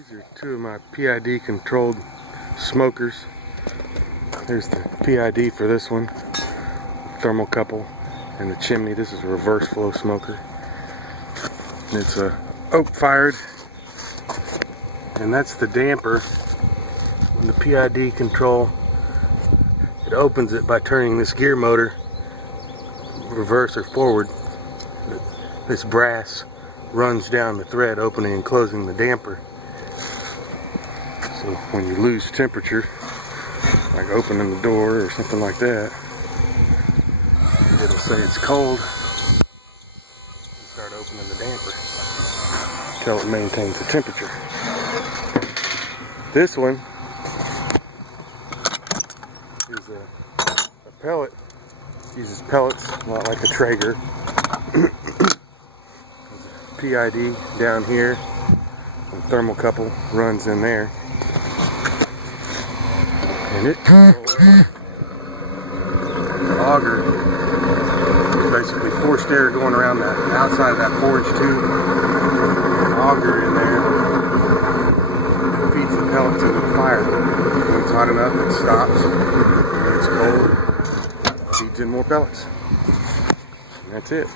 These are two of my PID controlled smokers. There's the PID for this one, thermocouple, and the chimney. This is a reverse flow smoker. It's a oak fired, and that's the damper. When the PID control, it opens it by turning this gear motor reverse or forward. This brass runs down the thread, opening and closing the damper. So when you lose temperature, like opening the door or something like that, it'll say it's cold and start opening the damper until it maintains the temperature. This one is a pellet. Uses pellets, a lot like a Traeger. PID down here, and thermocouple runs in there, and it controls the auger. Basically forced air going around the outside of that forge tube, an auger in there that feeds the pellets into the fire. When it's hot enough, it stops. When it's cold, it feeds in more pellets, and that's it.